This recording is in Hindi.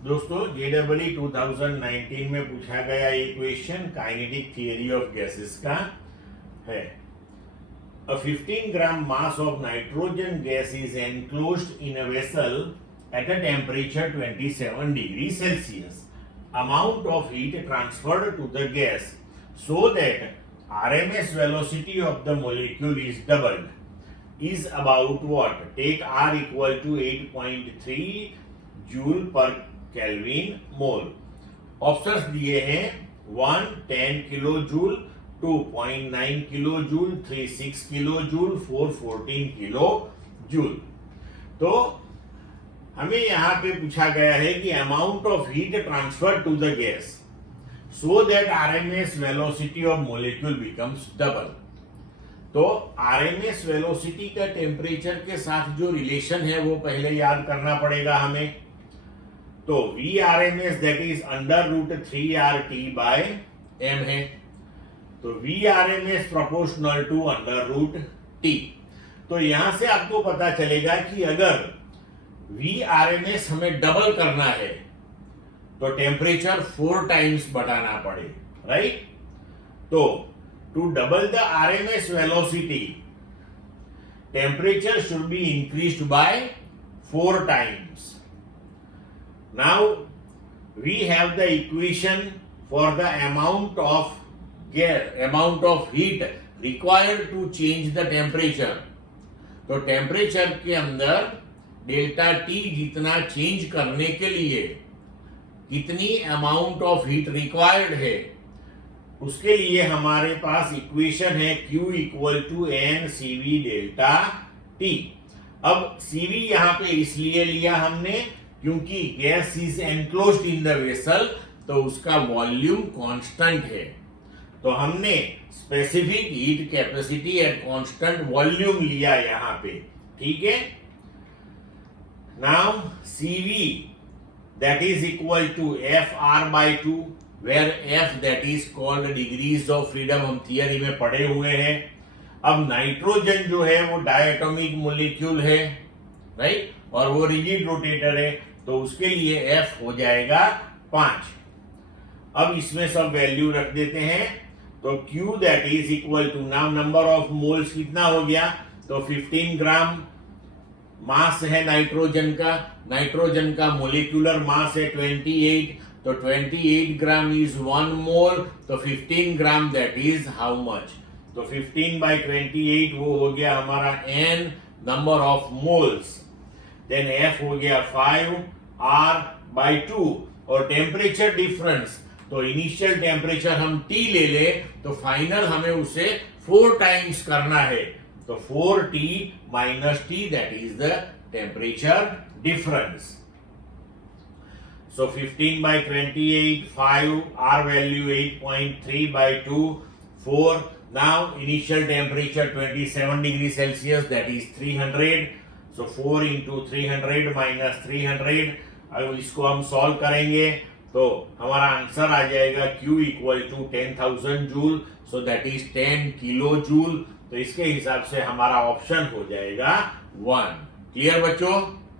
दोस्तों जेडब्ल्यू 2019 में पूछा गया ये question kinetic theory of gases का है। A 15 gram mass of nitrogen gas is enclosed in a vessel at a temperature 27 degrees Celsius. Amount of heat transferred to the gas so that RMS velocity of the molecule is doubled is about what? Take R equal to 8.3 joule पर केल्विन मोल। ऑप्शंस दिए हैं 1 10 kilo joule, 2.9 kilo joule, 3 6 kilo joule, 4 14 kilo joule. तो हमें यहां पे पूछा गया है कि amount of heat transfer to the gas so that RMS velocity of molecule becomes double. तो आरएमएस वेलोसिटी का टेम्परेचर के साथ जो रिलेशन है वो पहले याद करना पड़ेगा हमें। तो V R M S that is under root 3RT by M है। तो V R M S proportional to under root T. तो यहां से आपको पता चलेगा कि अगर वी आर एम एस हमें डबल करना है तो टेम्परेचर 4 टाइम्स बढ़ाना पड़े, राइट। तो to double the R M S velocity temperature should be increased by 4 times. Now we have the equation for the amount of heat required to change the temperature. तो टेम्परेचर के अंदर डेल्टा टी जितना चेंज करने के लिए कितनी अमाउंट ऑफ हीट रिक्वायर्ड है उसके लिए हमारे पास इक्वेशन है Q equal to N CV delta T. अब CV यहां पे इसलिए लिया हमने क्योंकि gas is enclosed in the vessel, तो उसका वॉल्यूम कांस्टेंट है। तो हमने specific heat capacity at constant volume लिया यहां पे, ठीक है। Now CV that is equal to FR by 2 where F that is called degrees of freedom, हम थियरी में पढ़े हुए हैं। अब नाइट्रोजन जो है वो डायटोमिक मोलिक्यूल है, राइट, और वो रिजिड रोटेटर है, तो उसके लिए F हो जाएगा 5। अब इसमें सब वैल्यू रख देते हैं। तो Q that is equal to, now number of moles कितना हो गया, तो 15 ग्राम मास है नाइट्रोजन का मोलिकुलर मास है 28, तो 28 ग्राम इज 1 मोल। तो 15 gram that is how much, तो 15 बाई 28 वो हो गया हमारा N number of moles. Then F हो गया 5 R बाई 2, और टेम्परेचर डिफरेंस, तो इनिशियल टेम्परेचर हम T ले ले तो फाइनल हमें उसे 4 टाइम्स करना है, तो 4T minus T that is the temperature difference. So 15 by 28, 5, R value 8.3 by 2, 4. Now initial temperature 27 degrees Celsius, that is 300. So 4 into 300 minus 300. अब इसको हम सॉल्व करेंगे तो हमारा आंसर आ जाएगा Q equal to 10,000 joule, so that is 10 kilo joule. तो इसके हिसाब से हमारा ऑप्शन हो जाएगा 1। क्लियर बच्चों?